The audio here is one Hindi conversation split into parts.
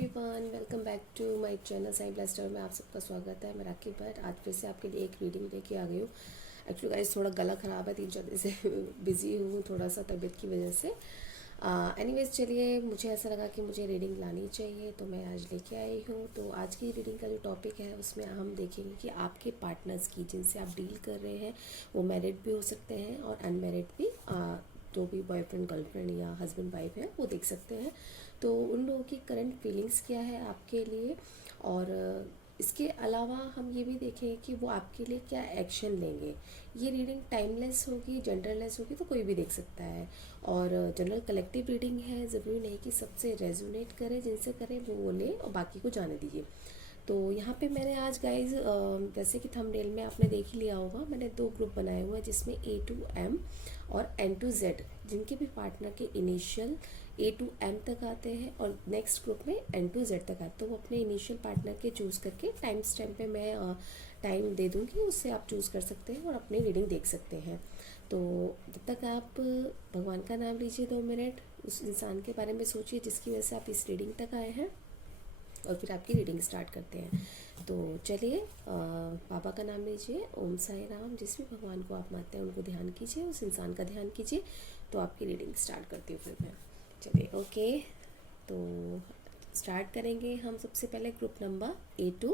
Everyone, welcome back to my channel Sai blaster में आप सबका स्वागत है। मैं राखी भट्ट आज फिर से आपके लिए एक रीडिंग लेके आ गई हूँ। एक्चुअली गाइस थोड़ा गला ख़राब है, 3-4 दिन से बिज़ी हूँ थोड़ा सा तबीयत की वजह से। एनीवेज चलिए, मुझे ऐसा लगा कि मुझे रीडिंग लानी चाहिए तो मैं आज लेके आई हूँ। तो आज की रीडिंग का जो टॉपिक है उसमें हम देखेंगे कि आपके पार्टनर्स की जिनसे आप डील कर रहे हैं वो मैरिड भी हो सकते हैं और अनमैरिड भी, जो भी बॉयफ्रेंड गर्लफ्रेंड या हस्बैंड वाइफ है वो देख सकते हैं। तो उन लोगों की करंट फीलिंग्स क्या है आपके लिए, और इसके अलावा हम ये भी देखें कि वो आपके लिए क्या एक्शन लेंगे। ये रीडिंग टाइमलेस होगी, जेंडरलेस होगी, तो कोई भी देख सकता है। और जनरल कलेक्टिव रीडिंग है, ज़रूरी नहीं कि सबसे रेजोनेट करे, जिनसे करे वो ले और बाकी को जाने दीजिए। तो यहाँ पे मैंने आज गाइज, जैसे कि थंबनेल में आपने देख ही लिया होगा, मैंने 2 ग्रुप बनाए हुए हैं जिसमें A to M और N to Z, जिनके भी पार्टनर के इनिशियल A to M तक आते हैं और नेक्स्ट ग्रुप में N to Z तक आते हैं। तो वो अपने इनिशियल पार्टनर के चूज़ करके टाइम स्टैम्प पे मैं टाइम दे दूँगी, उससे आप चूज़ कर सकते हैं और अपनी रीडिंग देख सकते हैं। तो जब तक आप भगवान का नाम लीजिए 2 मिनट, उस इंसान के बारे में सोचिए जिसकी वजह से आप इस रीडिंग तक आए हैं, और फिर आपकी रीडिंग स्टार्ट करते हैं। तो चलिए, बाबा का नाम लीजिए, ओम साई राम, जिस भी भगवान को आप मानते हैं उनको ध्यान कीजिए, उस इंसान का ध्यान कीजिए। तो आपकी रीडिंग स्टार्ट करती हूँ फिर मैं। चलिए ओके, तो स्टार्ट करेंगे हम सबसे पहले group number A to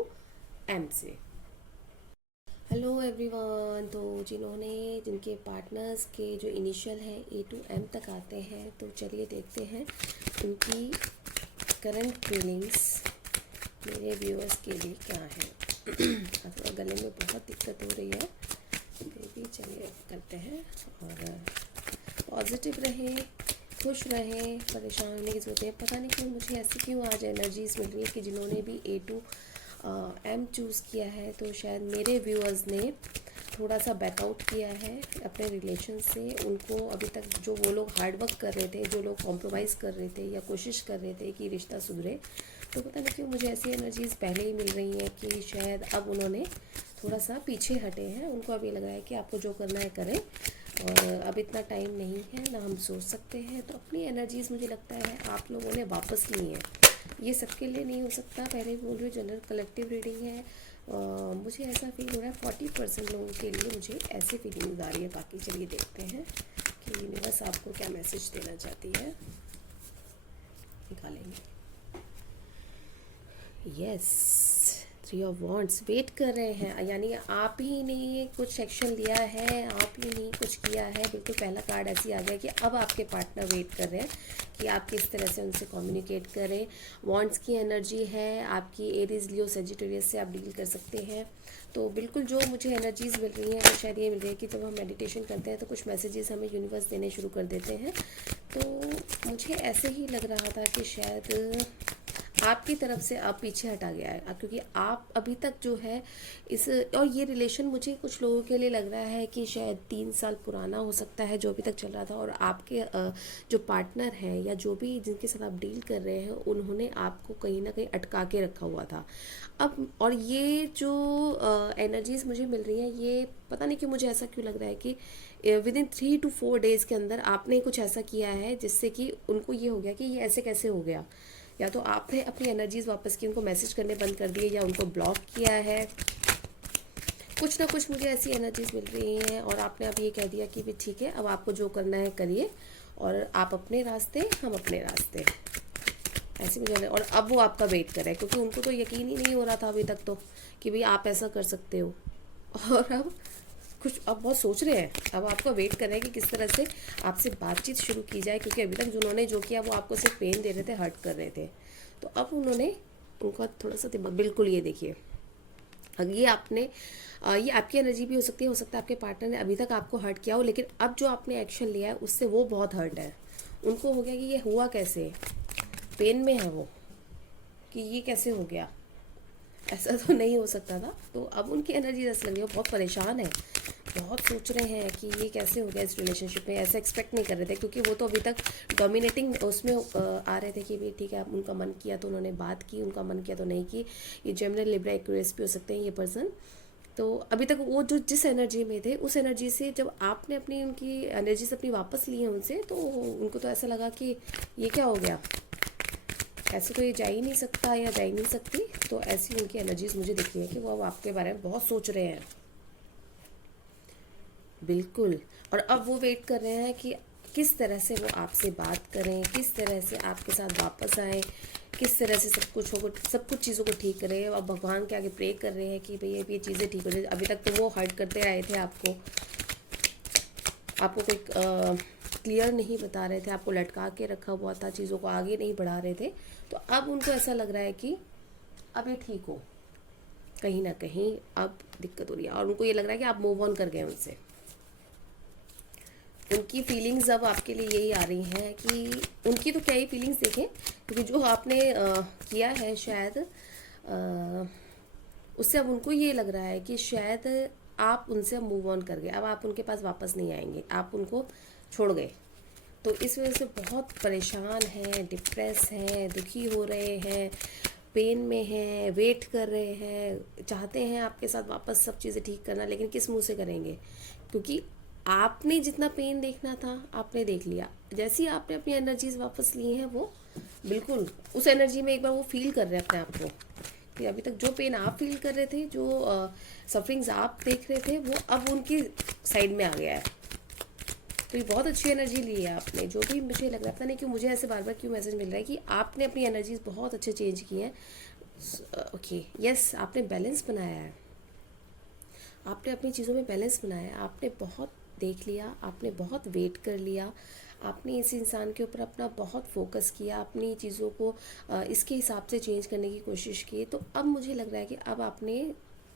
M से। हेलो एवरीवन, तो जिनके पार्टनर्स के जो इनिशियल हैं A to M तक आते हैं, तो चलिए देखते हैं उनकी करंट फीलिंग्स मेरे व्यूअर्स के लिए क्या है। थोड़ा गले में बहुत दिक्कत हो रही है, फिर भी चलिए करते हैं। और पॉजिटिव रहें, खुश रहें, परेशान होने की ज़रूरत है। पता नहीं क्यों मुझे ऐसी क्यों आज एनर्जीज मिल रही है कि जिन्होंने भी A to M चूज़ किया है, तो शायद मेरे व्यूअर्स ने थोड़ा सा बैकआउट किया है अपने रिलेशन से। उनको अभी तक जो वो लोग हार्डवर्क कर रहे थे, जो लोग कॉम्प्रोमाइज़ कर रहे थे या कोशिश कर रहे थे कि रिश्ता सुधरे, तो पता नहीं क्यों मुझे ऐसी एनर्जीज़ पहले ही मिल रही हैं कि शायद अब उन्होंने थोड़ा सा पीछे हटे हैं। उनको अब ये लग रहा है कि आपको जो करना है करें, और अब इतना टाइम नहीं है ना हम सोच सकते हैं। तो अपनी एनर्जीज़ मुझे लगता है आप लोगों ने वापस ली हैं। ये सबके लिए नहीं हो सकता, पहले भी बोल रही हूँ, जनरल कलेक्टिव रीडिंग है। मुझे ऐसा फील हो रहा है 40% लोगों के लिए मुझे ऐसी फीलिंग आ रही है। बाकी चलिए देखते हैं कि यूनिवर्स आपको क्या मैसेज देना चाहती है, निकालेंगे। यस, 3 ऑफ वॉन्ड्स, वेट कर रहे हैं, यानी आप ही ने कुछ एक्शन लिया है, आप ही ने कुछ किया है। बिल्कुल पहला कार्ड ऐसे आ गया कि अब आपके पार्टनर वेट कर रहे हैं कि आप किस तरह से उनसे कम्युनिकेट करें। वॉन्ड्स की एनर्जी है आपकी, एरीज लियो सेजिटेरियस से आप डील कर सकते हैं। तो बिल्कुल जो मुझे एनर्जीज़ मिल रही हैं वो शायद ये मिल रही है कि जब हम मेडिटेशन करते हैं तो कुछ मैसेजेस हमें यूनिवर्स देने शुरू कर देते हैं। तो मुझे ऐसे ही लग रहा था कि शायद आपकी तरफ से आप पीछे हटा गया है, क्योंकि आप अभी तक जो है इस, और ये रिलेशन मुझे कुछ लोगों के लिए लग रहा है कि शायद 3 साल पुराना हो सकता है जो अभी तक चल रहा था, और आपके जो पार्टनर हैं या जो भी जिनके साथ आप डील कर रहे हैं उन्होंने आपको कहीं ना कहीं अटका के रखा हुआ था। अब और ये जो एनर्जीज मुझे मिल रही हैं, ये पता नहीं क्यों मुझे ऐसा क्यों लग रहा है कि विदिन 3 to 4 डेज़ के अंदर आपने कुछ ऐसा किया है जिससे कि उनको ये हो गया कि ये ऐसे कैसे हो गया। या तो आपने अपनी एनर्जीज वापस की, उनको मैसेज करने बंद कर दिए, या उनको ब्लॉक किया है। कुछ ना कुछ मुझे ऐसी एनर्जीज मिल रही हैं, और आपने अब ये कह दिया कि भी ठीक है, अब आपको जो करना है करिए, और आप अपने रास्ते, हम अपने रास्ते, ऐसे मुझे। और अब वो आपका वेट कर रहे हैं, क्योंकि उनको तो यकीन ही नहीं हो रहा था अभी तक तो कि भाई आप ऐसा कर सकते हो। और अब कुछ, अब बहुत सोच रहे हैं, अब आपका वेट कर रहे हैं कि किस तरह से आपसे बातचीत शुरू की जाए, क्योंकि अभी तक जिन्होंने जो किया वो आपको सिर्फ पेन दे रहे थे, हर्ट कर रहे थे। तो अब उन्होंने, उनका थोड़ा सा दिमाग, बिल्कुल ये देखिए, ये आपने, ये आपकी एनर्जी भी हो सकती है, हो सकता है आपके पार्टनर ने अभी तक आपको हर्ट किया हो, लेकिन अब जो आपने एक्शन लिया है उससे वो बहुत हर्ट है। उनको हो गया कि ये हुआ कैसे, पेन में है वो कि ये कैसे हो गया, ऐसा तो नहीं हो सकता था। तो अब उनकी एनर्जी ऐसे लग रही है, बहुत परेशान है, बहुत सोच रहे हैं कि ये कैसे हो गया इस रिलेशनशिप में। ऐसा एक्सपेक्ट नहीं कर रहे थे, क्योंकि वो तो अभी तक डोमिनेटिंग उसमें आ रहे थे कि भाई ठीक है, आप उनका मन किया तो उन्होंने बात की, उनका मन किया तो नहीं की। ये जेमिनी, लिब्रा, एक्वेरियस भी हो सकते हैं ये पर्सन। तो अभी तक वो जो जिस एनर्जी में थे, उस एनर्जी से जब आपने अपनी उनकी एनर्जीज अपनी वापस ली है उनसे, तो उनको तो ऐसा लगा कि ये क्या हो गया, ऐसे तो ये जा ही नहीं सकता या जा ही नहीं सकती। तो ऐसी उनकी एनर्जीज मुझे दिख रही है कि वो अब आपके बारे में बहुत सोच रहे हैं, बिल्कुल। और अब वो वेट कर रहे हैं कि किस तरह से वो आपसे बात करें, किस तरह से आपके साथ वापस आए, किस तरह से सब कुछ चीज़ों को ठीक करें। अब भगवान के आगे प्रे कर रहे हैं कि भई अब ये चीज़ें ठीक हो जाए। अभी तक तो वो हर्ट करते आए थे आपको कोई क्लियर नहीं बता रहे थे, आपको लटका के रखा हुआ था, चीज़ों को आगे नहीं बढ़ा रहे थे। तो अब उनको ऐसा लग रहा है कि अब ये ठीक हो, कहीं ना कहीं अब दिक्कत हो रही है और उनको ये लग रहा है कि आप मूव ऑन कर गए उनसे। उनकी फीलिंग्स अब आपके लिए यही आ रही हैं कि उनकी तो क्या ही फीलिंग्स देखें, क्योंकि जो आपने किया है शायद उससे अब उनको ये लग रहा है कि शायद आप उनसे मूव ऑन कर गए, अब आप उनके पास वापस नहीं आएंगे, आप उनको छोड़ गए। तो इस वजह से बहुत परेशान हैं, डिप्रेस हैं, दुखी हो रहे हैं, पेन में हैं, वेट कर रहे हैं, चाहते हैं आपके साथ वापस सब चीज़ें ठीक करना, लेकिन किस मुंह से करेंगे? क्योंकि आपने जितना पेन देखना था आपने देख लिया। जैसे ही आपने अपनी एनर्जीज वापस ली हैं, वो बिल्कुल उस एनर्जी में एक बार वो फील कर रहे हैं अपने आप को कि अभी तक जो पेन आप फील कर रहे थे, जो सफरिंग्स आप देख रहे थे, वो अब उनकी साइड में आ गया है। तो ये बहुत अच्छी एनर्जी ली है आपने। जो भी मुझे लग रहा है, पता नहीं क्यों मुझे ऐसे बार बार क्यों मैसेज मिल रहा है कि आपने अपनी एनर्जीज बहुत अच्छे चेंज की हैं। ओके, यस, आपने बैलेंस बनाया है, आपने अपनी चीज़ों में बैलेंस बनाया है। आपने बहुत देख लिया, आपने बहुत वेट कर लिया, आपने इस इंसान के ऊपर अपना बहुत फोकस किया, अपनी चीज़ों को इसके हिसाब से चेंज करने की कोशिश की। तो अब मुझे लग रहा है कि अब आपने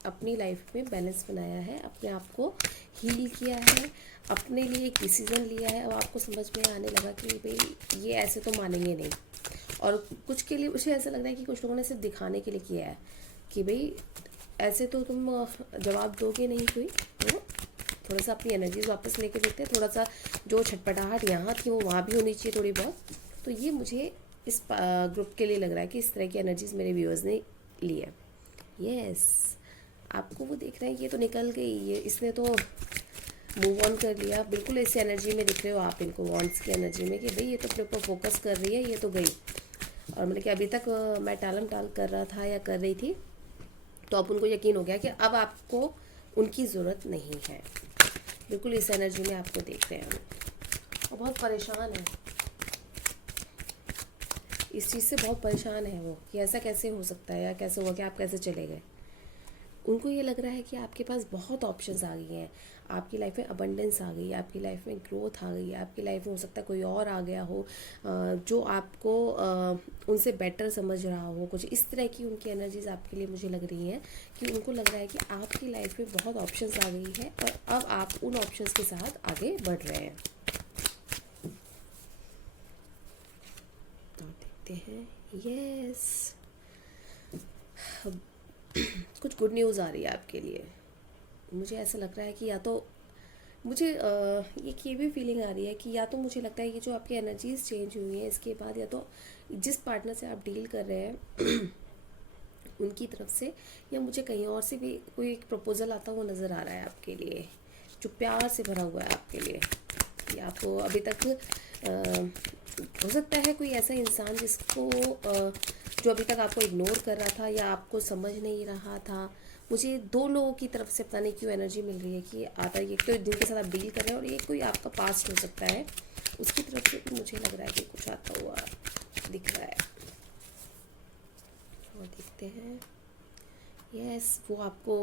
अपनी लाइफ में बैलेंस बनाया है, अपने आप को हील किया है, अपने लिए एक डिसीज़न लिया है। अब आपको समझ में आने लगा कि भाई ये ऐसे तो मानेंगे नहीं। और कुछ के लिए मुझे ऐसा लग रहा है कि कुछ लोगों ने सिर्फ दिखाने के लिए किया है कि भाई ऐसे तो तुम जवाब दोगे नहीं कोई, तो थोड़ा सा अपनी एनर्जीज वापस लेके देखते हैं। थोड़ा सा जो छटपटाहट यहाँ थी वो वहाँ भी होनी चाहिए थोड़ी बहुत। तो ये मुझे इस ग्रुप के लिए लग रहा है कि इस तरह की एनर्जीज मेरे व्यूअर्स ने ली है। यस, आपको वो देख रहे हैं, ये तो निकल गई, ये इसने तो मूव ऑन कर लिया। बिल्कुल इस एनर्जी में दिख रहे हो आप इनको, वॉन्ड्स की एनर्जी में, कि भाई ये तो अपने ऊपर फोकस कर रही है, ये तो गई। और मतलब कि अभी तक मैं टालम टाल कर रहा था या कर रही थी, तो अब उनको यकीन हो गया कि अब आपको उनकी ज़रूरत नहीं है। बिल्कुल इस एनर्जी में आपको देख रहे हैं और बहुत परेशान है, इस चीज़ से बहुत परेशान है वो कि ऐसा कैसे हो सकता है या कैसे हुआ कि आप कैसे चले गए। उनको ये लग रहा है कि आपके पास बहुत ऑप्शंस आ गई हैं, आपकी लाइफ में अबंडेंस आ गई है, आपकी लाइफ में ग्रोथ आ गई है, आपकी लाइफ में हो सकता है कोई और आ गया हो जो आपको उनसे बेटर समझ रहा हो। कुछ इस तरह की उनकी एनर्जीज आपके लिए मुझे लग रही हैं कि उनको लग रहा है कि आपकी लाइफ में बहुत ऑप्शंस आ गई है और अब आप उन ऑप्शंस के साथ आगे बढ़ रहे हैं। तो देखते हैं, यस, कुछ गुड न्यूज़ आ रही है आपके लिए। मुझे ऐसा लग रहा है कि या तो मुझे ये भी फीलिंग आ रही है कि या तो मुझे लगता है ये जो आपकी एनर्जीज चेंज हुई हैं इसके बाद, या तो जिस पार्टनर से आप डील कर रहे हैं उनकी तरफ से, या मुझे कहीं और से भी कोई एक प्रपोजल आता हुआ नज़र आ रहा है आपके लिए, जो प्यार से भरा हुआ है आपके लिए। या आपको अभी तक हो सकता है कोई ऐसा इंसान जिसको जो अभी तक आपको इग्नोर कर रहा था या आपको समझ नहीं रहा था। मुझे दो लोगों की तरफ से पता नहीं क्यों एनर्जी मिल रही है कि आता है, एक तो जिनके साथ आप डील कर रहे हैं और एक कोई आपका पास्ट हो सकता है, उसकी तरफ से भी मुझे लग रहा है कि कुछ आता हुआ दिख रहा है। और देखते हैं, यस, वो आपको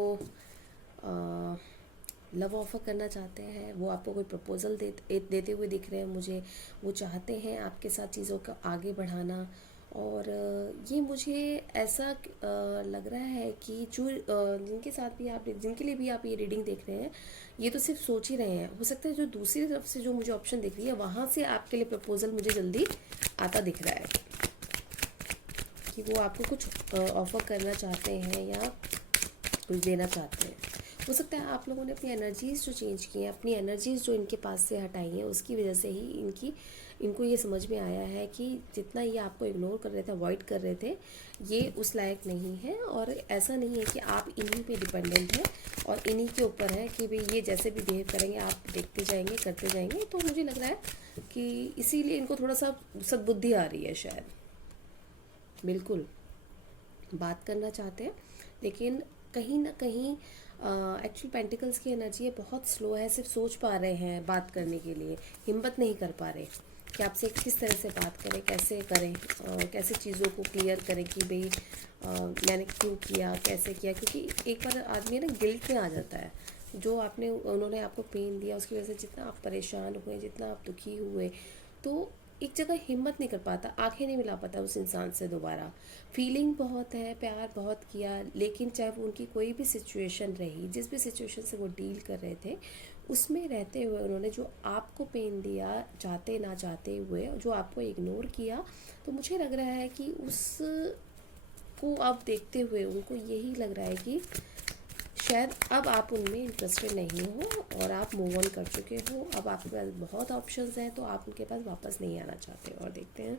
लव ऑफर करना चाहते हैं, वो आपको कोई प्रपोजल देते हुए दिख रहे हैं मुझे। वो चाहते हैं आपके साथ चीज़ों का आगे बढ़ाना। और ये मुझे ऐसा लग रहा है कि जो जिनके साथ भी आप, जिनके लिए भी आप ये रीडिंग देख रहे हैं, ये तो सिर्फ सोच ही रहे हैं। हो सकता है जो दूसरी तरफ से जो मुझे ऑप्शन दिख रही है वहाँ से आपके लिए प्रपोजल मुझे जल्दी आता दिख रहा है कि वो आपको कुछ ऑफर करना चाहते हैं या कुछ देना चाहते हैं। हो सकता है आप लोगों ने अपनी एनर्जीज़ जो चेंज की हैं, अपनी एनर्जीज़ जो इनके पास से हटाई हैं, उसकी वजह से ही इनको ये समझ में आया है कि जितना ये आपको इग्नोर कर रहे थे, अवॉइड कर रहे थे, ये उस लायक नहीं है। और ऐसा नहीं है कि आप इन्हीं पे डिपेंडेंट हैं और इन्हीं के ऊपर है कि भाई ये जैसे भी बिहेव करेंगे आप देखते जाएंगे, करते जाएंगे। तो मुझे लग रहा है कि इसीलिए इनको थोड़ा सा सद्बुद्धि आ रही है शायद। बिल्कुल बात करना चाहते हैं, लेकिन कहीं ना कहीं एक्चुअल पेंटिकल्स की एनर्जी ये बहुत स्लो है, सिर्फ सोच पा रहे हैं बात करने के लिए, हिम्मत नहीं कर पा रहे कि आपसे किस तरह से बात करें, कैसे करें, कैसे चीज़ों को क्लियर करें कि भाई मैंने क्यों किया, कैसे किया। क्योंकि एक बार आदमी ना गिल्ट में आ जाता है, जो आपने उन्होंने आपको पेन दिया उसकी वजह से जितना आप परेशान हुए, जितना आप दुखी हुए, तो एक जगह हिम्मत नहीं कर पाता, आंखें नहीं मिला पाता उस इंसान से दोबारा। फीलिंग बहुत है, प्यार बहुत किया, लेकिन चाहे वो उनकी कोई भी सिचुएशन रही, जिस भी सिचुएशन से वो डील कर रहे थे, उसमें रहते हुए उन्होंने जो आपको पेन दिया, चाहते ना चाहते हुए, जो आपको इग्नोर किया, तो मुझे लग रहा है कि उसको अब देखते हुए उनको यही लग रहा है कि शायद अब आप उनमें इंटरेस्टेड नहीं हो और आप मूव ऑन कर चुके हो। अब आपके पास बहुत ऑप्शंस हैं, तो आप उनके पास वापस नहीं आना चाहते। और देखते हैं,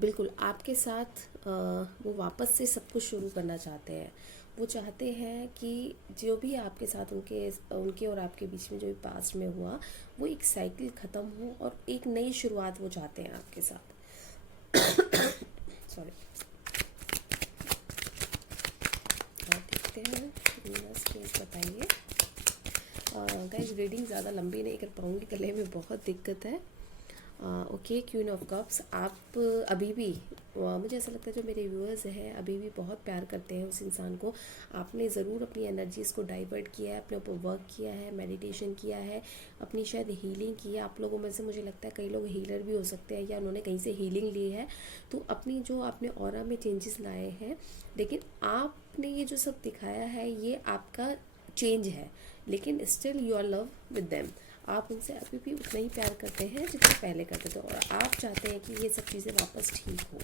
बिल्कुल आपके साथ वो वापस से सब कुछ शुरू करना चाहते हैं। वो चाहते हैं कि जो भी आपके साथ उनके उनके और आपके बीच में जो भी पास्ट में हुआ, वो एक साइकिल ख़त्म हो और एक नई शुरुआत वो चाहते हैं आपके साथ। सॉरी। और देखते हैं, प्लीज़ बताइए। गाइस रीडिंग ज़्यादा लंबी नहीं कर पाऊँगी, गले में बहुत दिक्कत है। ओके, क्वीन ऑफ कप्स, आप अभी भी मुझे ऐसा लगता है जो मेरे व्यूअर्स हैं अभी भी बहुत प्यार करते हैं उस इंसान को। आपने ज़रूर अपनी एनर्जीज़ को डाइवर्ट किया है, अपने ऊपर वर्क किया है, मेडिटेशन किया है, अपनी शायद हीलिंग की है। आप लोगों में से मुझे लगता है कई लोग हीलर भी हो सकते हैं या उन्होंने कहीं से हीलिंग ली है, तो अपनी जो आपने ऑरा में चेंजेस लाए हैं। लेकिन आपने ये जो सब दिखाया है ये आपका चेंज है, लेकिन still you are love with them. आप उनसे अभी भी उतना ही प्यार करते हैं जितना पहले करते थे, और आप चाहते हैं कि ये सब चीज़ें वापस ठीक हो,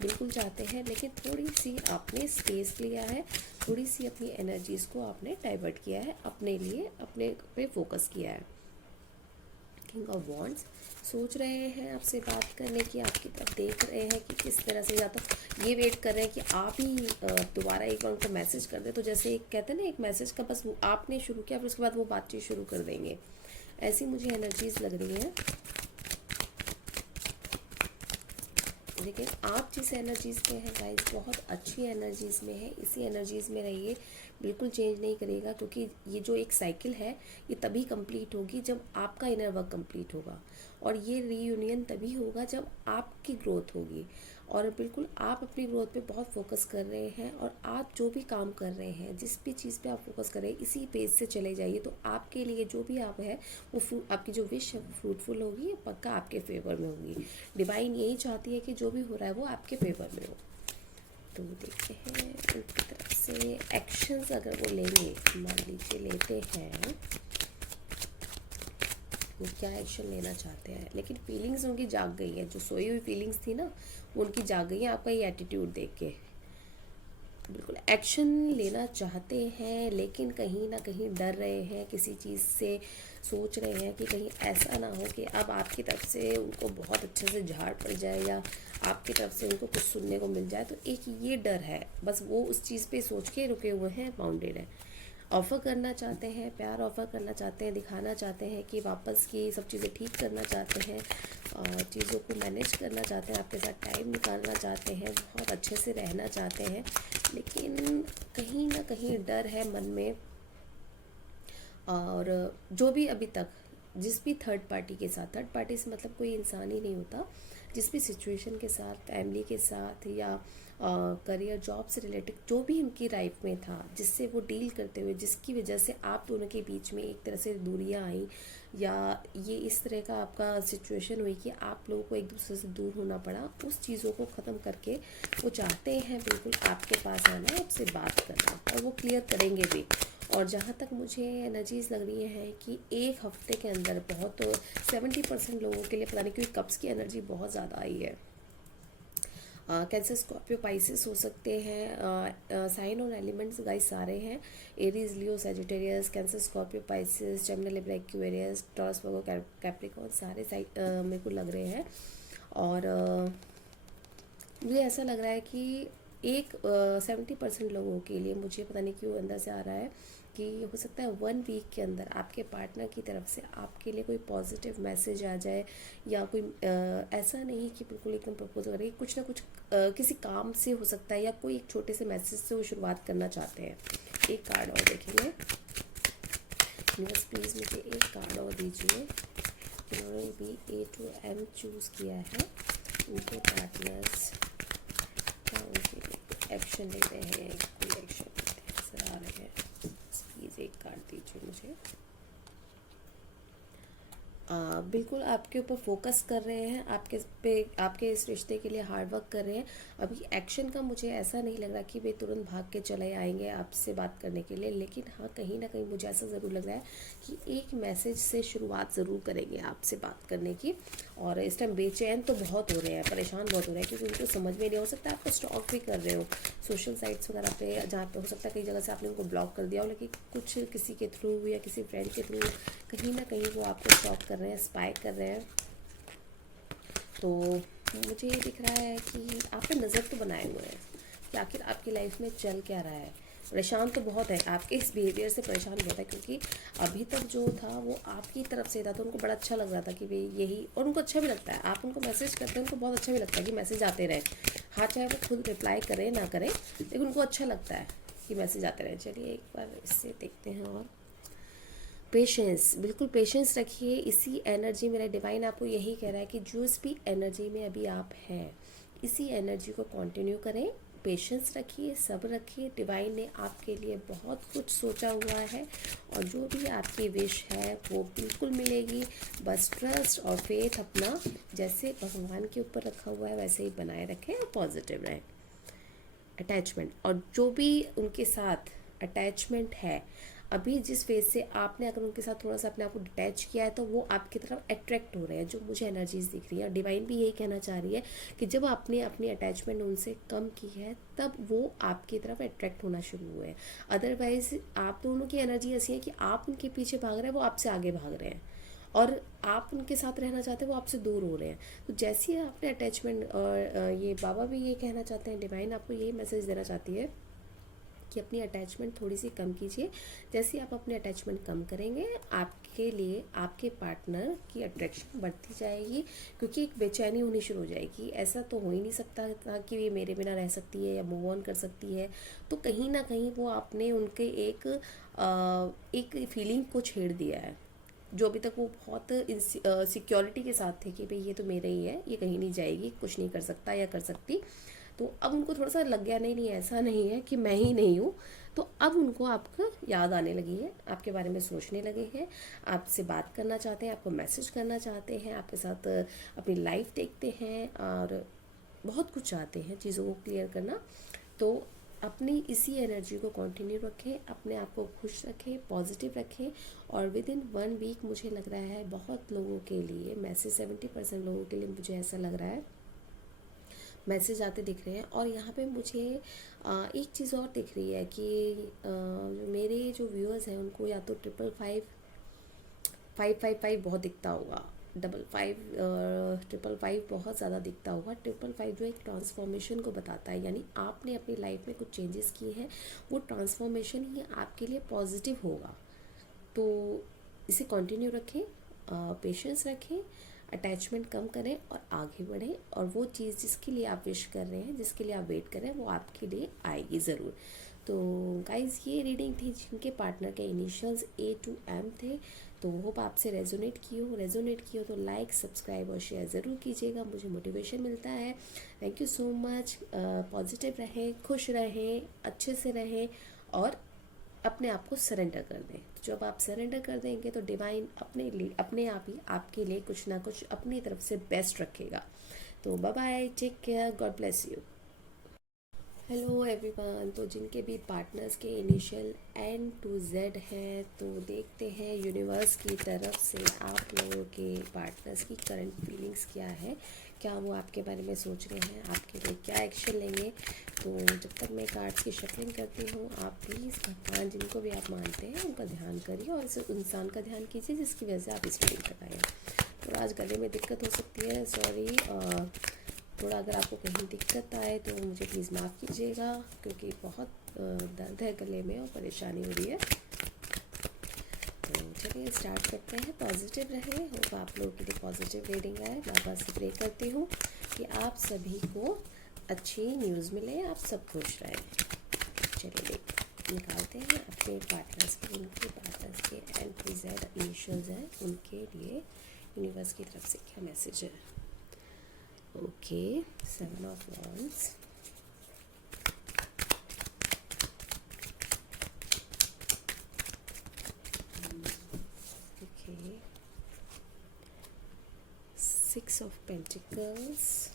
बिल्कुल चाहते हैं। लेकिन थोड़ी सी आपने स्पेस लिया है, थोड़ी सी अपनी एनर्जीज़ को आपने डाइवर्ट किया है, अपने लिए अपने पे फोकस किया है। किंग ऑफ वॉन्ड्स, सोच रहे हैं आपसे बात करने की, आपकी तरफ देख रहे हैं कि किस तरह से, या तो ये वेट कर रहे हैं कि आप ही दोबारा एक बार उनको मैसेज कर दे। तो जैसे एक कहते हैं ना, एक मैसेज का बस आपने शुरू किया, फिर उसके बाद वो बातचीत शुरू कर देंगे, ऐसी मुझे एनर्जीज लग रही हैं। लेकिन आप जिस एनर्जीज़ में हैं गाइस, बहुत अच्छी एनर्जीज़ में है, इसी एनर्जीज़ में रहिए, बिल्कुल चेंज नहीं करेगा। क्योंकि ये जो एक साइकिल है ये तभी कंप्लीट होगी जब आपका इनर वर्क कंप्लीट होगा, और ये रीयूनियन तभी होगा जब आपकी ग्रोथ होगी। और बिल्कुल आप अपनी ग्रोथ पे बहुत फोकस कर रहे हैं, और आप जो भी काम कर रहे हैं, जिस भी चीज़ पे आप फोकस कर रहे हैं, इसी पेज से चले जाइए। तो आपके लिए जो भी आप है वो आपकी जो विश है फ्रूटफुल होगी, पक्का आपके फेवर में होगी। डिवाइन यही चाहती है कि जो भी हो रहा है वो आपके फेवर में हो। तो देखते हैं उनकी तरफ से एक्शंस अगर वो लेंगे, मान लीजिए लेते हैं, वो क्या एक्शन लेना चाहते हैं। लेकिन फीलिंग्स उनकी जाग गई है, जो सोई हुई फीलिंग्स थी ना, वो उनकी जाग गई है आपका ये एटीट्यूड देख के। बिल्कुल एक्शन लेना चाहते हैं, लेकिन कहीं ना कहीं डर रहे हैं किसी चीज़ से, सोच रहे हैं कि कहीं ऐसा ना हो कि अब आपकी तरफ से उनको बहुत अच्छे से झाड़ पड़ जाए, या आपकी तरफ से उनको कुछ सुनने को मिल जाए। तो एक ये डर है, बस वो उस चीज़ पे सोच के रुके हुए हैं, बाउंडेड है। ऑफ़र करना चाहते हैं, प्यार ऑफ़र करना चाहते हैं, दिखाना चाहते हैं कि वापस की सब चीज़ें ठीक करना चाहते हैं, चीज़ों को मैनेज करना चाहते हैं, आपके साथ टाइम निकालना चाहते हैं, बहुत अच्छे से रहना चाहते हैं। लेकिन कहीं ना कहीं डर है मन में। और जो भी अभी तक जिस भी थर्ड पार्टी के साथ, थर्ड पार्टी से मतलब कोई इंसान ही नहीं होता, जिस भी सिचुएशन के साथ, फैमिली के साथ या करियर जॉब से रिलेटेड जो भी उनकी लाइफ में था, जिससे वो डील करते हुए, जिसकी वजह से आप दोनों के बीच में एक तरह से दूरियां आई, या ये इस तरह का आपका सिचुएशन हुई कि आप लोगों को एक दूसरे से दूर होना पड़ा, उस चीज़ों को ख़त्म करके वो चाहते हैं बिल्कुल आपके पास आना, आपसे बात करना, और वो क्लियर करेंगे भी। और जहाँ तक मुझे एनर्जीज लग रही है कि एक हफ्ते के अंदर बहुत 70% लोगों के लिए, पता नहीं क्योंकि कप्स की एनर्जी बहुत ज़्यादा आई है। कैंसर, स्कॉर्पियो, पाइसिस हो सकते हैं। साइन और एलिमेंट्स गाइस सारे हैं, Aries, Leo, Sagittarius, Cancer, Scorpio, Pisces, Gemini, Libra, Aquarius, Taurus, Virgo, Capricorn, सारे साइड मेरे को लग रहे हैं। और मुझे ऐसा लग रहा है कि एक 70% लोगों के लिए, मुझे पता नहीं क्यों अंदर से आ रहा है कि हो सकता है 1 वीक के अंदर आपके पार्टनर की तरफ से आपके लिए कोई पॉजिटिव मैसेज आ जाए, या कोई ऐसा नहीं कि बिल्कुल एकदम प्रपोज करें, कुछ ना कुछ किसी काम से हो सकता है, या कोई एक छोटे से मैसेज से वो शुरुआत करना चाहते हैं। एक कार्ड और देखेंगे। यूनिवर्स प्लीज़ मुझे एक कार्ड और दीजिए। जिन्होंने भी A to M चूज़ किया है, उनके पार्टनर्स उनके एक्शन ले रहे हैं, कोई एक्शन लेते हैं नजर आ रहे हैं। प्लीज़ एक कार्ड दीजिए मुझे। बिल्कुल आपके ऊपर फोकस कर रहे हैं, आपके इस रिश्ते के लिए हार्ड वर्क कर रहे हैं। अभी एक्शन का मुझे ऐसा नहीं लग रहा कि वे तुरंत भाग के चले आएंगे आपसे बात करने के लिए, लेकिन हाँ कहीं ना कहीं मुझे ऐसा ज़रूर लग रहा है कि एक मैसेज से शुरुआत ज़रूर करेंगे आपसे बात करने की। और इस टाइम बेचैन तो बहुत हो रहे हैं, परेशान बहुत हो रहे हैं, क्योंकि उनको समझ में नहीं, हो सकता है आपको स्टॉक भी कर रहे हो सोशल साइट्स वगैरह पे, जहाँ पे हो सकता है कई जगह से आपने उनको ब्लॉक कर दिया हो, लेकिन कुछ किसी के थ्रू या किसी फ्रेंड के थ्रू कहीं ना कहीं वो आपको स्टॉक कर रहे हैं, स्पाई कर रहे हैं। तो मुझे ये दिख रहा है कि आप पे नज़र तो बनाए हुए हैं कि आखिर आपकी लाइफ में चल क्या रहा है। परेशान तो बहुत है, आपके इस बिहेवियर से परेशान बहुत है, क्योंकि अभी तक जो था वो आपकी तरफ से था, तो उनको बड़ा अच्छा लग रहा था कि भाई यही, और उनको अच्छा भी लगता है, आप उनको मैसेज करते हैं उनको बहुत अच्छा भी लगता है कि मैसेज आते रहे। हाँ चाहे वो खुद रिप्लाई करें ना करें, लेकिन उनको अच्छा लगता है कि मैसेज आते रहे। चलिए एक बार इससे देखते हैं। और पेशेंस, बिल्कुल पेशेंस रखिए। इसी एनर्जी, मेरा डिवाइन आपको यही कह रहा है कि जो भी एनर्जी में अभी आप हैं, इसी एनर्जी को कंटिन्यू करें, पेशेंस रखिए, सब्र रखिए। डिवाइन ने आपके लिए बहुत कुछ सोचा हुआ है, और जो भी आपकी विश है वो बिल्कुल मिलेगी। बस ट्रस्ट और फेथ अपना जैसे भगवान के ऊपर रखा हुआ है वैसे ही बनाए रखें, और पॉजिटिव रहें। अटैचमेंट, और जो भी उनके साथ अटैचमेंट है, अभी जिस फेज से आपने अगर उनके साथ थोड़ा सा अपने आप को डिटैच किया है, तो वो आपकी तरफ अट्रैक्ट हो रहे हैं, जो मुझे एनर्जीज दिख रही है। और डिवाइन भी यही कहना चाह रही है कि जब आपने अपनी अटैचमेंट उनसे कम की है, तब वो आपकी तरफ अट्रैक्ट होना शुरू हुए हैं। अदरवाइज आप दोनों की एनर्जी ऐसी है कि आप उनके पीछे भाग रहे हैं, वो आपसे आगे भाग रहे हैं, और आप उनके साथ रहना चाहते हैं, वो आपसे दूर हो रहे हैं। तो जैसे ही आपने अटैचमेंट, और ये बाबा भी ये कहना चाहते हैं, डिवाइन आपको यही मैसेज देना चाहती है कि अपनी अटैचमेंट थोड़ी सी कम कीजिए। जैसे आप अपने अटैचमेंट कम करेंगे, आपके लिए आपके पार्टनर की अट्रैक्शन बढ़ती जाएगी, क्योंकि एक बेचैनी होनी शुरू हो जाएगी। ऐसा तो हो ही नहीं सकता था कि ये मेरे बिना रह सकती है या मूव ऑन कर सकती है। तो कहीं ना कहीं वो आपने उनके एक फीलिंग को छेड़ दिया है, जो अभी तक वो बहुत सिक्योरिटी के साथ थे कि भाई ये तो मेरा ही है, ये कहीं नहीं जाएगी, कुछ नहीं कर सकता या कर सकती। तो अब उनको थोड़ा सा लग गया, नहीं नहीं ऐसा नहीं है कि मैं ही नहीं हूँ। तो अब उनको आपको याद आने लगी है, आपके बारे में सोचने लगे हैं, आपसे बात करना चाहते हैं, आपको मैसेज करना चाहते हैं, आपके साथ अपनी लाइफ देखते हैं, और बहुत कुछ चाहते हैं चीज़ों को क्लियर करना। तो अपनी इसी एनर्जी को कंटिन्यू रखें, अपने आप को खुश रखें, पॉजिटिव रखें, और विद इन 1 वीक मुझे लग रहा है बहुत लोगों के लिए मैसेज, 70% लोगों के लिए मुझे ऐसा लग रहा है मैसेज आते दिख रहे हैं। और यहाँ पे मुझे एक चीज़ और दिख रही है कि मेरे जो व्यूअर्स हैं उनको या तो 555 555 बहुत दिखता होगा, 555 बहुत ज़्यादा दिखता होगा। 555 जो एक ट्रांसफॉर्मेशन को बताता है, यानी आपने अपनी लाइफ में कुछ चेंजेस किए हैं, वो ट्रांसफॉर्मेशन ही आपके लिए पॉजिटिव होगा। तो इसे कंटिन्यू रखें, पेशेंस रखें, अटैचमेंट कम करें और आगे बढ़ें, और वो चीज़ जिसके लिए आप विश कर रहे हैं, जिसके लिए आप वेट कर रहे हैं, वो आपके लिए आएगी ज़रूर। तो गाइज़ ये रीडिंग थी जिनके पार्टनर के इनिशियल्स A to M थे। तो होप आपसे रेजोनेट की हो तो लाइक, सब्सक्राइब और शेयर ज़रूर कीजिएगा, मुझे मोटिवेशन मिलता है। Thank you so much. Positive रहें, खुश रहें, अच्छे से रहें, और अपने आप को सरेंडर कर दें। तो जब आप सरेंडर कर देंगे तो डिवाइन अपने आप ही आपके लिए कुछ ना कुछ अपनी तरफ से बेस्ट रखेगा। तो bye bye, take care, God bless you. Hello everyone. तो जिनके भी पार्टनर्स के इनिशियल N to Z है, तो देखते हैं यूनिवर्स की तरफ से आप लोगों के पार्टनर्स की करंट फीलिंग्स क्या है, क्या वो आपके बारे में सोच रहे हैं, आपके लिए क्या एक्शन लेंगे। तो जब तक मैं कार्ड्स की शफलिंग करती हूँ, आप प्लीज़ भगवान जिनको भी आप मानते हैं उनका ध्यान करिए, और इस इंसान का ध्यान कीजिए जिसकी वजह से आप इस रीडिंग तक आए हैं। तो आज गले में दिक्कत हो सकती है, सॉरी। थोड़ा अगर आपको कहीं दिक्कत आए तो मुझे प्लीज़ माफ़ कीजिएगा, क्योंकि बहुत दर्द है गले में और परेशानी हो रही है। चलिए स्टार्ट करते हैं। पॉजिटिव रहे, होप आप लोगों के लिए पॉजिटिव रीडिंग आए। बाबा से प्रे करती हूँ कि आप सभी को अच्छी न्यूज़ मिले, आप सब खुश रहें। चलिए निकालते हैं अपने पार्टनर्स के, उनके पार्टनर्स के NPZ इनिशियल्स हैं, उनके लिए यूनिवर्स की तरफ से क्या मैसेज है। Okay, 7 of wands, okay, 6 of pentacles,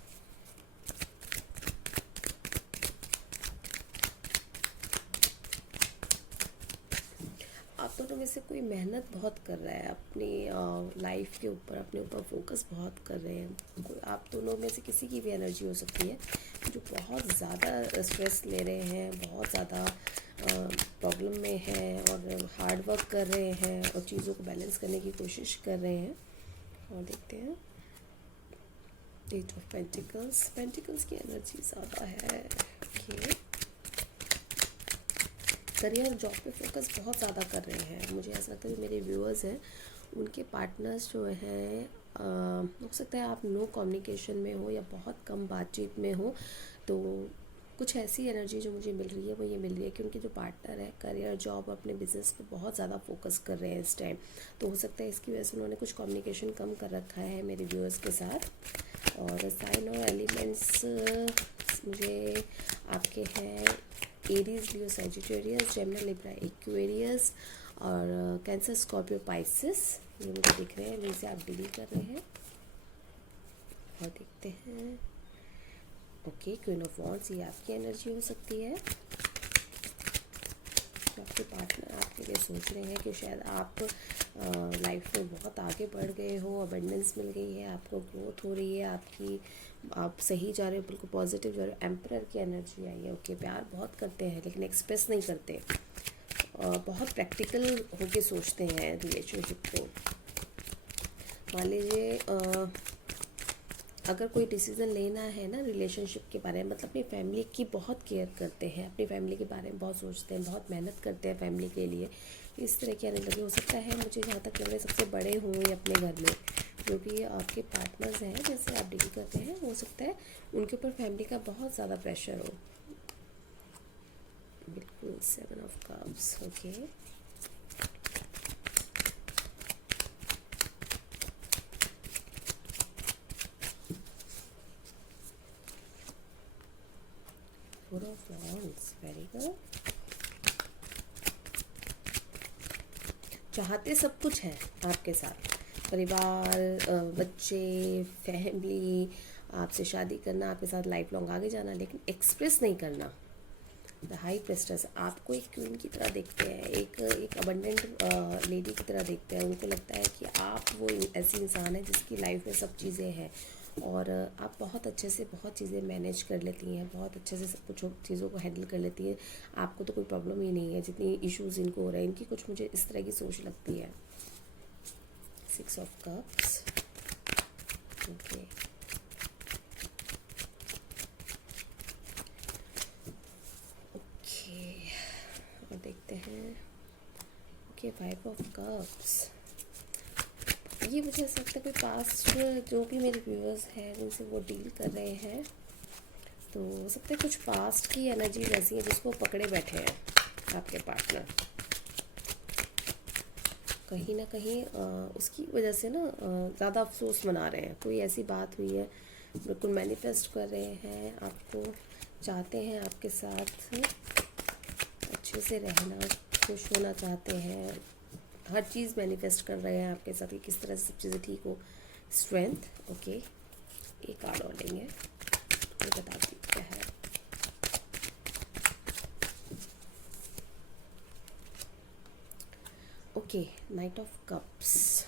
आप दोनों में से कोई मेहनत बहुत कर रहा है अपनी लाइफ के ऊपर, अपने ऊपर फोकस बहुत कर रहे हैं। कोई आप दोनों में से किसी की भी एनर्जी हो सकती है जो बहुत ज़्यादा स्ट्रेस ले रहे हैं, बहुत ज़्यादा प्रॉब्लम में हैं और हार्ड वर्क कर रहे हैं और चीज़ों को बैलेंस करने की कोशिश कर रहे हैं। और देखते हैं 8 ऑफ पेंटिकल्स, पेंटिकल्स की एनर्जी ज़्यादा है। ओके, करियर जॉब पे फोकस बहुत ज़्यादा कर रहे हैं। मुझे ऐसा लगता है कि मेरे व्यूअर्स हैं, उनके पार्टनर्स जो हैं, हो सकता है आप नो कम्युनिकेशन में हो या बहुत कम बातचीत में हो। तो कुछ ऐसी एनर्जी जो मुझे मिल रही है वो ये मिल रही है कि उनके जो पार्टनर है करियर जॉब अपने बिजनेस पे बहुत ज़्यादा फोकस कर रहे हैं इस टाइम। तो हो सकता है इसकी वजह से उन्होंने कुछ कम्युनिकेशन कम कर रखा है मेरे व्यूअर्स के साथ। और साइन और एलिमेंट्स मुझे आपके हैं Aries, Leo, Sagittarius, Gemini, Libra, Aquarius और कैंसर, स्कॉर्पियो, पाइसेस, ये मुझे दिख रहे हैं जिनसे आप डील कर रहे हैं। और देखते हैं, ओके, क्वीन ऑफ वॉन्ड्स, ये आपकी एनर्जी हो सकती है। आपके पार्टनर आपके लिए सोच रहे हैं कि शायद आप लाइफ में बहुत आगे बढ़ गए हो, अबंडेंस मिल गई है, आपको ग्रोथ हो रही है आपकी, आप सही जा रहे हो, बिल्कुल पॉजिटिव जा रहे हो। एम्परर की एनर्जी आई है। ओके, प्यार बहुत करते हैं लेकिन एक्सप्रेस नहीं करते, बहुत प्रैक्टिकल होके सोचते हैं रिलेशनशिप को। मान लीजिए अगर कोई डिसीज़न लेना है ना रिलेशनशिप के बारे में, मतलब अपनी फैमिली की बहुत केयर करते हैं, अपनी फैमिली के बारे में बहुत सोचते हैं, बहुत मेहनत करते हैं फैमिली के लिए। इस तरह की एनर्जी हो सकता है। मुझे जहाँ तक लग रहा है सबसे बड़े हों या अपने घर में जो भी आपके पार्टनर्स हैं जैसे आप डील करते हैं, हो सकता है उनके ऊपर फैमिली का बहुत ज़्यादा प्रेशर हो। बिल्कुल, 7 of cups, okay, Four of Wands, very good. चाहते सब कुछ है आपके साथ, परिवार, बच्चे, फैमिली, आपसे शादी करना, आपके साथ लाइफ लॉन्ग आगे जाना, लेकिन एक्सप्रेस नहीं करना। द हाई प्रेस्टेस आपको एक क्वीन की तरह देखते हैं, एक अबंडेंट लेडी की तरह देखते हैं। उनको लगता है कि आप वो ऐसी इंसान है जिसकी लाइफ में सब चीज़ें हैं और आप बहुत अच्छे से बहुत चीज़ें मैनेज कर लेती हैं, बहुत अच्छे से सब कुछ चीज़ों को हैंडल कर लेती हैं। आपको तो कोई प्रॉब्लम ही नहीं है जितनी इश्यूज़ इनको हो रहे हैं। इनकी कुछ मुझे इस तरह की सोच लगती है। 6 ऑफ कप्स, ओके, और देखते हैं, ओके, 5 ऑफ कप्स। ये मुझे ऐसा लगता है कोई पास्ट जो भी मेरे व्यूअर्स हैं जिनसे वो डील कर रहे हैं, तो हो सकता है कुछ पास्ट की एनर्जी ऐसी है जिसको पकड़े बैठे हैं आपके पार्टनर। कहीं ना कहीं उसकी वजह से ना ज़्यादा अफसोस मना रहे हैं। कोई ऐसी बात हुई है, बिल्कुल मैनिफेस्ट कर रहे हैं, आपको चाहते हैं आपके साथ अच्छे से रहना, खुश होना चाहते हैं, हर चीज़ मैनिफेस्ट कर रहे हैं आपके साथ कि किस तरह से सब चीज़ें ठीक हो। स्ट्रेंथ, ओके, एक कार्ड और लेंगे, ये बताती क्या है। Okay, night of cups.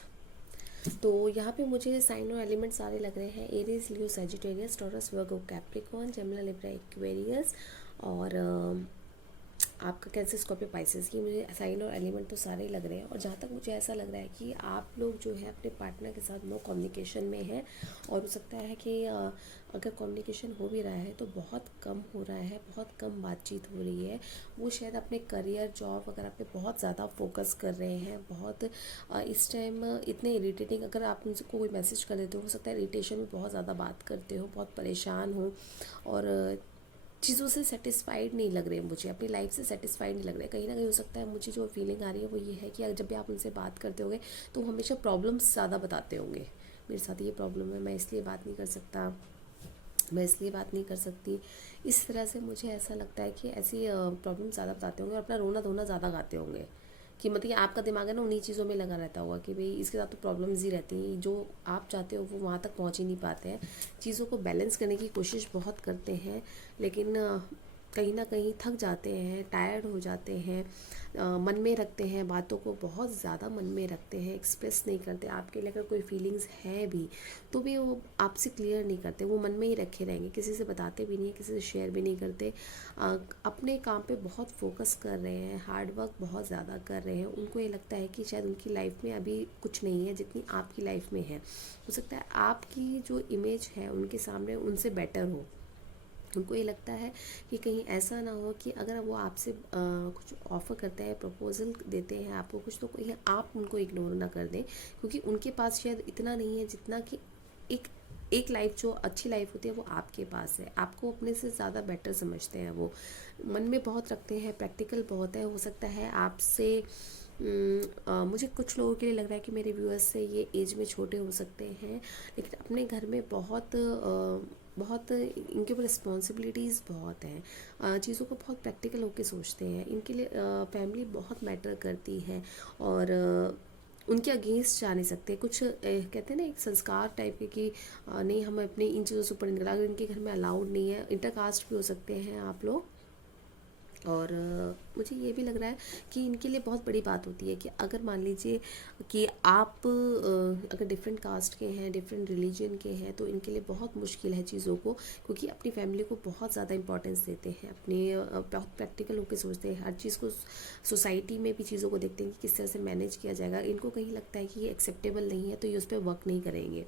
तो यहाँ पे मुझे साइन और एलिमेंट सारे लग रहे हैं, Aries, Leo, Sagittarius, taurus, Virgo, Capricorn, Gemini, Libra, Aquarius और आपका कैंसर, स्कॉर्पियो, पाइसेस, ये मुझे साइन और एलिमेंट तो सारे ही लग रहे हैं। और जहाँ तक मुझे ऐसा लग रहा है कि आप लोग जो है अपने पार्टनर के साथ नो कम्युनिकेशन में हैं, और हो सकता है कि अगर कम्युनिकेशन हो भी रहा है तो बहुत कम हो रहा है, बहुत कम बातचीत हो रही है। वो शायद अपने करियर, जॉब वगैरह पे बहुत ज़्यादा फोकस कर रहे हैं। बहुत इस टाइम इतने इरिटेटिंग, अगर आप उनसे कोई मैसेज कर देते हो सकता है इरिटेशन में बहुत ज़्यादा बात करते हो, बहुत परेशान हो, और चीज़ों से सेटिस्फाइड नहीं लग रहे हैं मुझे, अपनी लाइफ से सेटिस्फाइड नहीं लग रहे। कहीं ना कहीं हो सकता है मुझे जो फीलिंग आ रही है वो ये है कि अगर जब भी आप उनसे बात करते होंगे तो हमेशा प्रॉब्लम्स ज़्यादा बताते होंगे। मेरे साथ ये प्रॉब्लम है, मैं इसलिए बात नहीं कर सकता, मैं इसलिए बात नहीं कर सकती। इस तरह से मुझे ऐसा लगता है कि ऐसी प्रॉब्लम ज़्यादा बताते होंगे और अपना रोना धोना ज़्यादा गाते होंगे, कि मतलब आपका दिमाग है ना उन्हीं चीज़ों में लगा रहता होगा कि भाई इसके साथ तो प्रॉब्लम्स ही रहती हैं, जो आप चाहते हो वो वहाँ तक पहुँच ही नहीं पाते हैं। चीज़ों को बैलेंस करने की कोशिश बहुत करते हैं, लेकिन कहीं ना कहीं थक जाते हैं, टायर्ड हो जाते हैं, मन में रखते हैं, बातों को बहुत ज़्यादा मन में रखते हैं, एक्सप्रेस नहीं करते। आपके लिए अगर कोई फीलिंग्स है भी तो भी वो आपसे क्लियर नहीं करते, वो मन में ही रखे रहेंगे, किसी से बताते भी नहीं, किसी से शेयर भी नहीं करते। अपने काम पे बहुत फोकस कर रहे हैं, हार्ड वर्क बहुत ज़्यादा कर रहे हैं। उनको ये लगता है कि शायद उनकी लाइफ में अभी कुछ नहीं है जितनी आपकी लाइफ में है। हो सकता है आपकी जो इमेज है उनके सामने उनसे बेटर हो। उनको ये लगता है कि कहीं ऐसा ना हो कि अगर वो आपसे कुछ ऑफ़र करते हैं, प्रपोजल देते हैं आपको कुछ, तो कहीं आप उनको इग्नोर ना कर दें, क्योंकि उनके पास शायद इतना नहीं है जितना कि एक एक लाइफ जो अच्छी लाइफ होती है वो आपके पास है। आपको अपने से ज़्यादा बेटर समझते हैं, वो मन में बहुत रखते हैं, प्रैक्टिकल बहुत है। हो सकता है आपसे मुझे कुछ लोगों के लिए लग रहा है कि मेरे व्यूअर्स से ये एज में छोटे हो सकते हैं, लेकिन अपने घर में बहुत बहुत इनके ऊपर रिस्पॉन्सिबिलिटीज़ बहुत हैं, चीज़ों को बहुत प्रैक्टिकल होकर सोचते हैं। इनके लिए फैमिली बहुत मैटर करती है, और उनके अगेंस्ट जा नहीं सकते। कुछ कहते हैं ना एक संस्कार टाइप के कि नहीं, हम अपने इन चीज़ों से ऊपर नहीं निकला। अगर इनके घर में अलाउड नहीं है, इंटरकास्ट भी हो सकते हैं आप लोग। और मुझे ये भी लग रहा है कि इनके लिए बहुत बड़ी बात होती है कि अगर मान लीजिए कि आप अगर डिफरेंट कास्ट के हैं, डिफरेंट रिलीजन के हैं, तो इनके लिए बहुत मुश्किल है चीज़ों को, क्योंकि अपनी फैमिली को बहुत ज़्यादा इंपॉर्टेंस देते हैं, अपने बहुत प्रैक्टिकल होकर सोचते हैं, हर चीज़ को सोसाइटी में भी चीज़ों को देखते हैं कि किस तरह से मैनेज किया जाएगा। इनको कहीं लगता है कि ये एक्सेप्टेबल नहीं है तो ये उस पर वर्क नहीं करेंगे।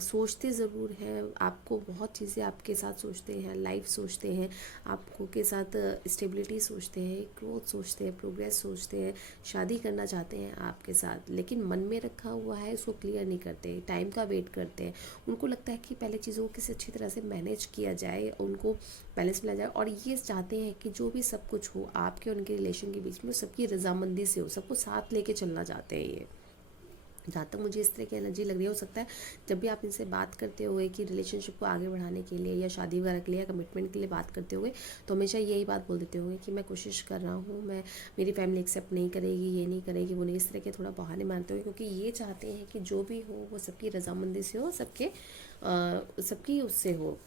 सोचते ज़रूर हैं, आपको बहुत चीज़ें आपके साथ सोचते हैं, लाइफ सोचते हैं, आपको के साथ स्टेबिलिटी सोचते हैं, ग्रोथ सोचते हैं, प्रोग्रेस सोचते हैं, शादी करना चाहते हैं आपके साथ, लेकिन मन में रखा हुआ है उसको क्लियर नहीं करते, टाइम का वेट करते हैं। उनको लगता है कि पहले चीज़ों को किसी अच्छी तरह से मैनेज किया जाए, उनको बैलेंस मिला जाए, और ये चाहते हैं कि जो भी सब कुछ हो आपके और उनके रिलेशन के बीच में सबकी रजामंदी से हो, सबको साथ लेके चलना चाहते हैं ये। जहाँ तक मुझे इस तरह की एनर्जी लग रही है, हो सकता है जब भी आप इनसे बात करते हुए कि रिलेशनशिप को आगे बढ़ाने के लिए या शादी वगैरह के लिए या कमिटमेंट के लिए बात करते हुए, तो हमेशा यही बात बोल देते होंगे कि मैं कोशिश कर रहा हूँ, मैं मेरी फैमिली एक्सेप्ट नहीं करेगी, ये नहीं करेगी, वो नहीं, इस तरह के थोड़ा बहाने मारते हुए, क्योंकि ये चाहते हैं कि जो भी हो वो सबकी रजामंदी से हो, सबकी उससे हो,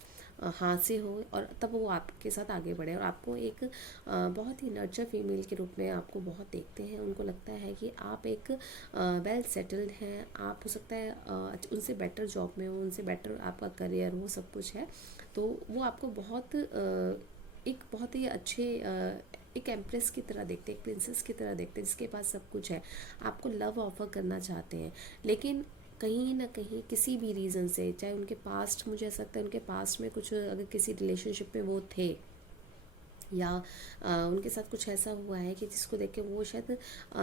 हाँ से हो, और तब वो आपके साथ आगे बढ़े। और आपको एक बहुत ही नर्चर फीमेल के रूप में आपको बहुत देखते हैं। उनको लगता है कि आप एक वेल सेटल्ड हैं, आप हो सकता है उनसे बेटर जॉब में हो, उनसे बेटर आपका करियर हो, सब कुछ है, तो वो आपको बहुत एक बहुत ही अच्छे एक एम्प्रेस की तरह देखते हैं, एक प्रिंसेस की तरह देखते हैं जिसके पास सब कुछ है। आपको लव ऑफर करना चाहते हैं, लेकिन कहीं ना कहीं किसी भी रीज़न से, चाहे उनके पास्ट, मुझे ऐसा लगता है उनके पास्ट में कुछ अगर किसी रिलेशनशिप में वो थे, या उनके साथ कुछ ऐसा हुआ है कि जिसको देख के वो शायद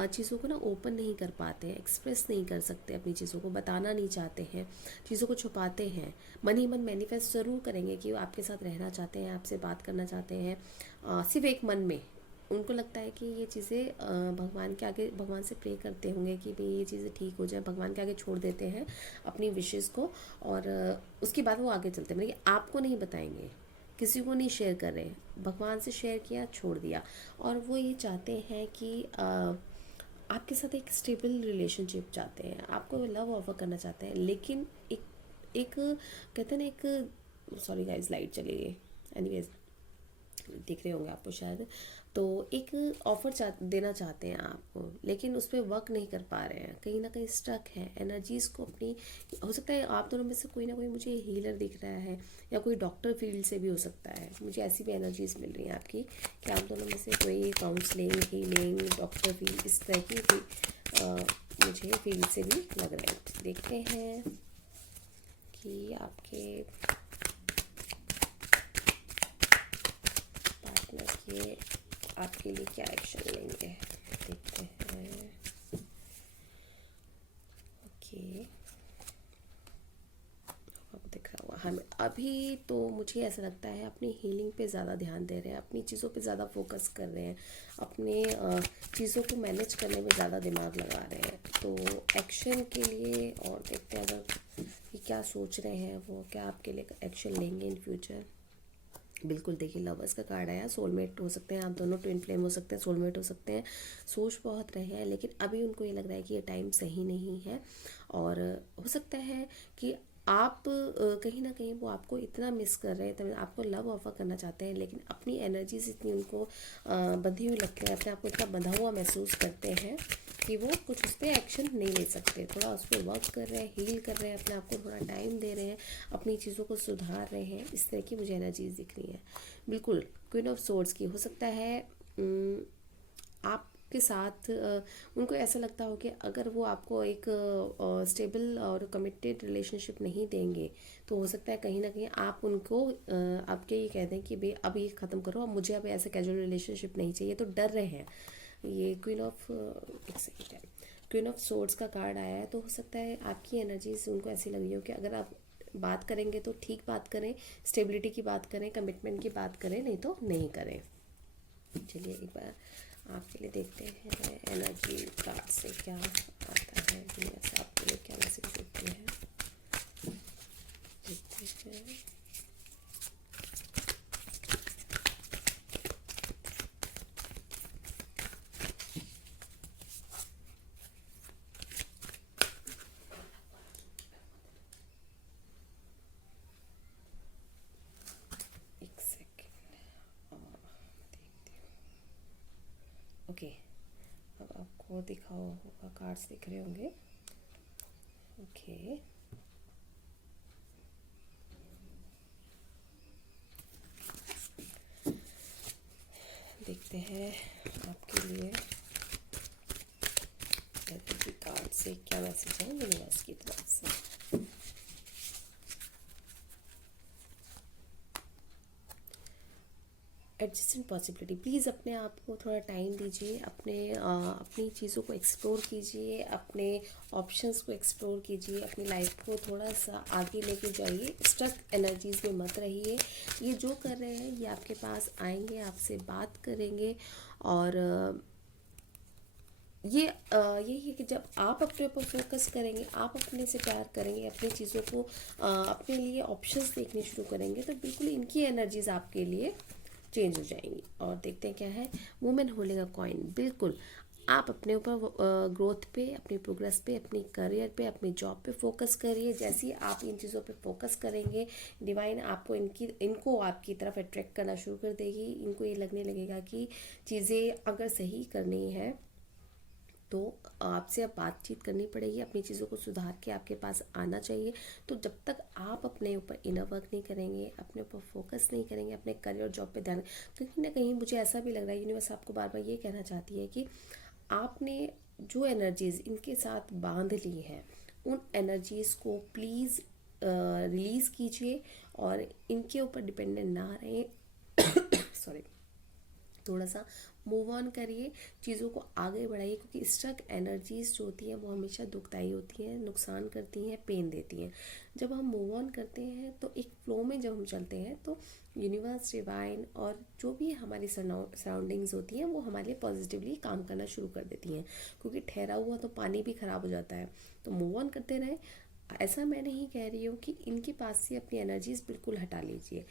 चीज़ों को ना ओपन नहीं कर पाते हैं, एक्सप्रेस नहीं कर सकते, अपनी चीज़ों को बताना नहीं चाहते हैं, चीज़ों को छुपाते हैं। मन ही मन मैनिफेस्ट ज़रूर करेंगे कि वो आपके साथ रहना चाहते हैं, आपसे बात करना चाहते हैं, सिर्फ एक मन में। उनको लगता है कि ये चीज़ें भगवान के आगे, भगवान से प्रे करते होंगे कि भाई ये चीज़ें ठीक हो जाए, भगवान के आगे छोड़ देते हैं अपनी विशेज़ को, और उसके बाद वो आगे चलते हैं। मतलब आपको नहीं बताएंगे, किसी को नहीं शेयर कर रहे, भगवान से शेयर किया, छोड़ दिया। और वो ये चाहते हैं कि आपके साथ एक स्टेबल रिलेशनशिप चाहते हैं, आपको लव ऑफर करना चाहते हैं, लेकिन एक कहते हैं ना, एक, सॉरी गाइस लाइट चली गई, एनीवेज, दिख रहे होंगे आपको शायद। तो एक ऑफ़र देना चाहते हैं आपको, लेकिन उस पर वर्क नहीं कर पा रहे हैं, कहीं ना कहीं स्टक है एनर्जीज़ को अपनी। हो सकता है आप दोनों में से कोई ना कोई मुझे हीलर दिख रहा है, या कोई डॉक्टर फील्ड से भी हो सकता है। मुझे ऐसी भी एनर्जीज़ मिल रही हैं आपकी कि आप दोनों में से कोई काउंसलिंग, हीलिंग, डॉक्टर फील्ड, इस तरह की मुझे फील्ड से भी लग रहा है। देखते हैं कि आपके पार्टनर के आपके लिए क्या एक्शन लेंगे। देखते हैं। ओके, आपको दिख रहा होगा हमें अभी तो मुझे ऐसा लगता है अपनी हीलिंग पे ज़्यादा ध्यान दे रहे हैं, अपनी चीज़ों पे ज़्यादा फोकस कर रहे हैं, अपने चीज़ों को मैनेज करने में ज़्यादा दिमाग लगा रहे हैं। तो एक्शन के लिए और देखते हैं अगर ये क्या सोच रहे हैं, वो क्या आपके लिए एक्शन लेंगे इन फ्यूचर। बिल्कुल, देखिए लवर्स का कार्ड आया। सोलमेट हो सकते हैं आप दोनों, ट्विन फ्लेम हो सकते हैं, सोलमेट हो सकते हैं। सोच बहुत रहे हैं, लेकिन अभी उनको ये लग रहा है कि ये टाइम सही नहीं है। और हो सकता है कि आप कहीं ना कहीं वो आपको इतना मिस कर रहे हैं, तभी आपको लव ऑफर करना चाहते हैं, लेकिन अपनी एनर्जीज इतनी उनको बंधी हुई लगती है, अपने आप को इतना बंधा हुआ महसूस करते हैं कि वो कुछ उस पर एक्शन नहीं ले सकते। थोड़ा उस पर वर्क कर रहे हैं, हील कर रहे हैं, अपने आप को थोड़ा टाइम दे रहे हैं, अपनी चीज़ों को सुधार रहे हैं। इस तरह की मुझे एनर्जीज दिख रही हैं। बिल्कुल, क्वीन ऑफ सोर्ड्स की हो सकता है आपके साथ उनको ऐसा लगता हो कि अगर वो आपको एक स्टेबल और कमिटेड रिलेशनशिप नहीं देंगे, तो हो सकता है कहीं ना कहीं आप उनको आपके ये कह दें कि भाई अब ये ख़त्म करो, अब मुझे अब ऐसा कैजुअल रिलेशनशिप नहीं चाहिए, तो डर रहे हैं। ये क्वीन ऑफ एक सेकेंड, क्वीन ऑफ सोर्ड्स का कार्ड आया है। तो हो सकता है आपकी एनर्जीज उनको ऐसी लग रही हो कि अगर आप बात करेंगे तो ठीक बात करें, स्टेबिलिटी की बात करें, कमिटमेंट की बात करें, नहीं तो नहीं करें। चलिए एक बार आपके लिए देखते हैं एनर्जी कार्ड से क्या आता है, दुनिया से आपके लिए क्या मैसेज देते हैं। देखते हैं। एक सेकेंड, देखती हूँ। ओके, अब आपको दिखाओ होगा, कार्ड्स दिख रहे होंगे। ओके, देखते हैं आपके लिए एनर्जी कार्ड से क्या मैसेज है यूनिवर्स की तरफ से। एडजस्टेंट पॉसिबिलिटी, प्लीज़ अपने आप को थोड़ा टाइम दीजिए, अपनी चीज़ों को एक्सप्लोर कीजिए, अपने ऑप्शंस को एक्सप्लोर कीजिए, अपनी लाइफ को थोड़ा सा आगे लेके जाइए, स्टक एनर्जीज में मत रहिए। ये जो कर रहे हैं ये आपके पास आएंगे, आपसे बात करेंगे, और यही है कि जब आप अपने ऊपर फोकस करेंगे, आप अपने से प्यार करेंगे, अपनी चीज़ों को अपने लिए ऑप्शंस देखने शुरू करेंगे, तो बिल्कुल इनकी एनर्जीज आपके लिए चेंज हो जाएंगी। और देखते हैं क्या है, वुमेन होल्डिंग अ कॉइन। बिल्कुल आप अपने ऊपर ग्रोथ पे, अपनी प्रोग्रेस पे, अपनी करियर पे, अपनी जॉब पे फोकस करिए। जैसे ही आप इन चीज़ों पे फोकस करेंगे, डिवाइन आपको इनको आपकी तरफ अट्रैक्ट करना शुरू कर देगी। इनको ये लगने लगेगा कि चीज़ें अगर सही करनी है तो आपसे अब बातचीत करनी पड़ेगी, अपनी चीज़ों को सुधार के आपके पास आना चाहिए। तो जब तक आप अपने ऊपर इनर वर्क नहीं करेंगे, अपने ऊपर फोकस नहीं करेंगे, अपने करियर जॉब पे ध्यान, कहीं ना कहीं मुझे ऐसा भी लग रहा है यूनिवर्स आपको बार बार ये कहना चाहती है कि आपने जो एनर्जीज इनके साथ बांध ली हैं, उन एनर्जीज को प्लीज़ रिलीज़ कीजिए और इनके ऊपर डिपेंडेंट ना रहें। सॉरी, थोड़ा सा मूव ऑन करिए, चीज़ों को आगे बढ़ाइए, क्योंकि स्टक एनर्जीज जो होती हैं वो हमेशा दुखदाई होती हैं, नुकसान करती हैं, पेन देती हैं। जब हम मूव ऑन करते हैं तो एक फ्लो में जब हम चलते हैं तो यूनिवर्स, डिवाइन और जो भी हमारी सराउंडिंग्स होती हैं वो हमारे लिए पॉजिटिवली काम करना शुरू कर देती हैं, क्योंकि ठहरा हुआ तो पानी भी ख़राब हो जाता है। तो मूव ऑन करते रहें। ऐसा मैं नहीं कह रही हूँ कि इनके पास से अपनी एनर्जीज बिल्कुल हटा लीजिए,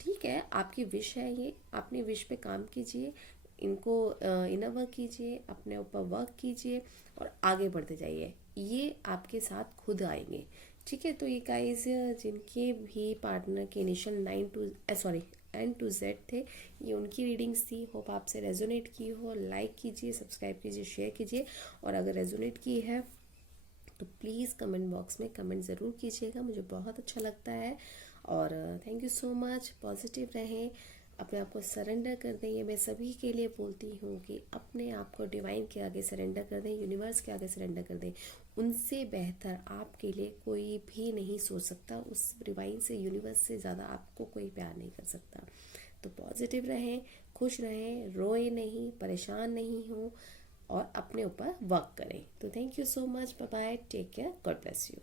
ठीक है, आपकी विश है ये, अपनी विश पे काम कीजिए, इनको इनर वर्क कीजिए, अपने ऊपर वर्क कीजिए और आगे बढ़ते जाइए। ये आपके साथ खुद आएंगे, ठीक है। तो ये गाइस जिनके भी पार्टनर के इनिशियल एन टू जेड थे, ये उनकी रीडिंग्स थी। होप आपसे रेजोनेट की हो। लाइक कीजिए, सब्सक्राइब कीजिए, शेयर कीजिए। और अगर रेजोनेट की है तो प्लीज़ कमेंट बॉक्स में कमेंट ज़रूर कीजिएगा, मुझे बहुत अच्छा लगता है। और thank you so much. Positive रहें, अपने आप को सरेंडर कर दें। ये मैं सभी के लिए बोलती हूँ कि अपने आप को डिवाइन के आगे सरेंडर कर दें, यूनिवर्स के आगे सरेंडर कर दें। उनसे बेहतर आपके लिए कोई भी नहीं सोच सकता। उस डिवाइन से, यूनिवर्स से ज़्यादा आपको कोई प्यार नहीं कर सकता। तो पॉजिटिव रहें, खुश रहें, रोए नहीं, परेशान नहीं हो और अपने ऊपर वर्क करें। तो thank you so much. Bye bye, take care, God bless you.